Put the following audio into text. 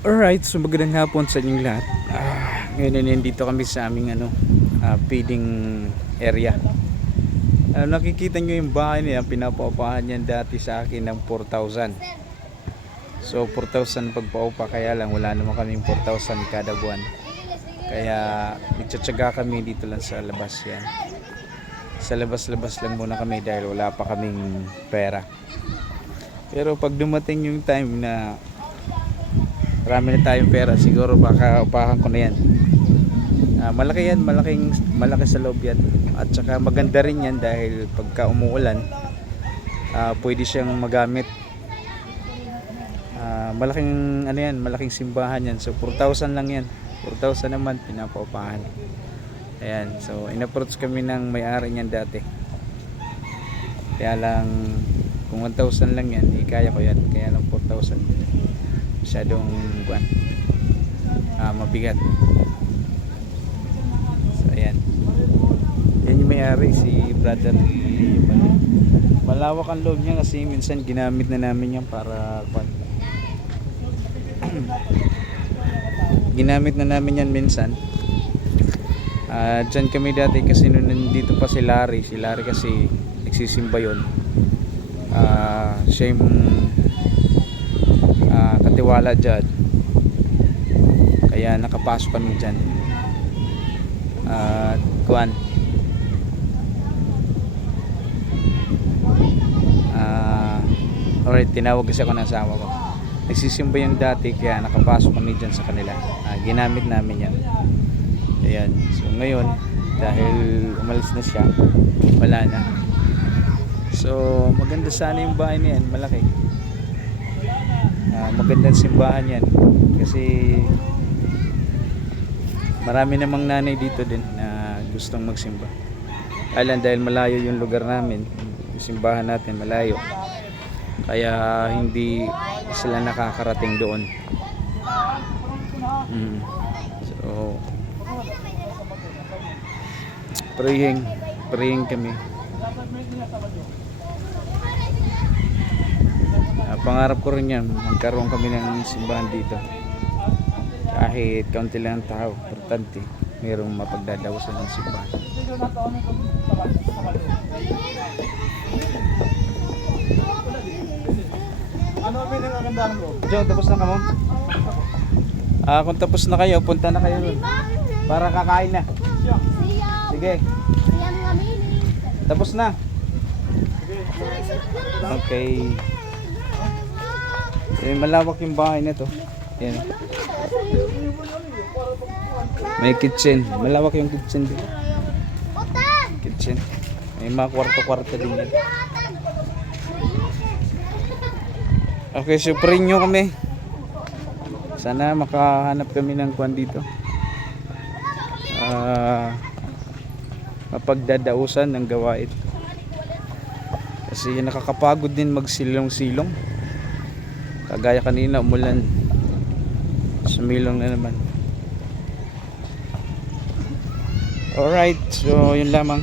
Alright, so magandang hapon sa inyong lahat. Ngayon nandito kami sa aming feeding area. Nakikita nyo yung bahay niya, pinapaupahan niyan dati sa akin ng 4,000. So 4,000 pagpaupa, kaya lang wala naman kaming 4,000 kada buwan. Kaya nagtsatsaga kami dito lang sa labas yan. Sa labas-labas lang muna kami dahil wala pa kaming pera. Pero pag dumating yung time na marami na tayong pera, siguro baka upahan ko na yan. Malaki yan, malaki sa loob yan. At saka maganda rin yan dahil pagka umuulan, pwede siyang magamit. Malaking ano yan, malaking simbahan yan. So 4,000 lang yan. 4,000 naman pinapaupahan. Ayan, so in-approach kami ng may-ari niyan dati. Kaya lang kung 1,000 lang yan, kaya ko yan. Kaya lang 4,000 masyadong mabigat. So ayan, yan yung may-ari, si brother. Malawak ang loob niya kasi minsan ginamit na namin yan para ginamit na namin yan minsan. Dyan kami dati kasi nung nandito pa si Larry kasi nagsisimba yun. Siya yung katiwala dyan, kaya nakapasok kami dyan. Alright, tinawag kasi ako ng asawa ko, nagsisimba yung dati, kaya nakapasok kami dyan sa kanila. Ginamit namin yan. Ayan, so ngayon dahil umalis na siya, wala na. So maganda sana yung bahay na yan, malaki. Magandang simbahan yan kasi marami namang nanay dito din na gustong magsimba. Dahil malayo yung lugar namin, yung simbahan natin malayo, kaya hindi sila nakakarating doon. So praying kami. Pangarap ko rin yan, magkaroon kami ng simbahan dito. Kahit kaunti lang ang tao, importante mayroong mapagdadawasan ng simbahan. Diyo, tapos na ka mo? Kung tapos na kayo, punta na kayo nun para kakain na. Sige, tapos na. Okay. Malawak yung bahay na to. Yan. May kitchen. Malawak yung kitchen din. Kitchen. May mga kwarto-kwarto din yan. Okay, so pray nyo kami. Sana makahanap kami ng kwan dito. Mapagdadausan ng gawain. Kasi nakakapagod din magsilong-silong. Kagaya kanina, umulan, sumilong na naman. Alright, so yun lamang.